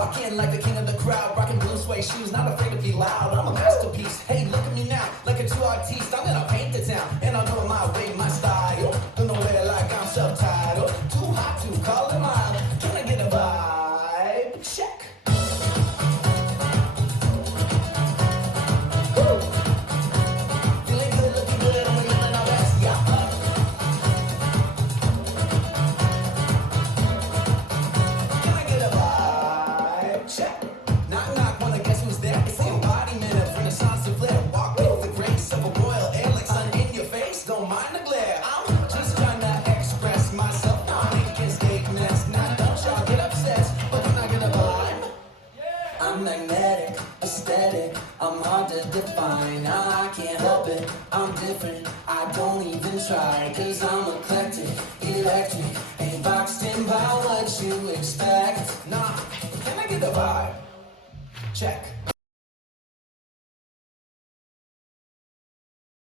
Walking like the king of the crowd, rocking blue suede shoes, not afraid to be loud. I'm a masterpiece. Hey, look at me now, like a true artiste. I'm gonna paint the town, and I'll do it my way, my style. Don't know where like I'm subtitled. Too hot to call it mine. Can I get a vibe? Check. Woo. Feeling good, looking good, and we're feeling our best. Yeah. Can I get a vibe? Check. Knock, knock, wanna guess who's there? It's the embodiment of Renaissance of flair. Walk with the grace of a royal air, like sun in your face. Don't mind the glare. I'm just trying to express myself. I'm making statements. Now don't y'all get obsessed, but can I get a vibe? I'm magnetic, aesthetic. I'm hard to define. I can't help it. I'm different. I don't even try. Cause I'm eclectic, electric. Ain't boxed in by what you expect. Nah, can I get a vibe? Check.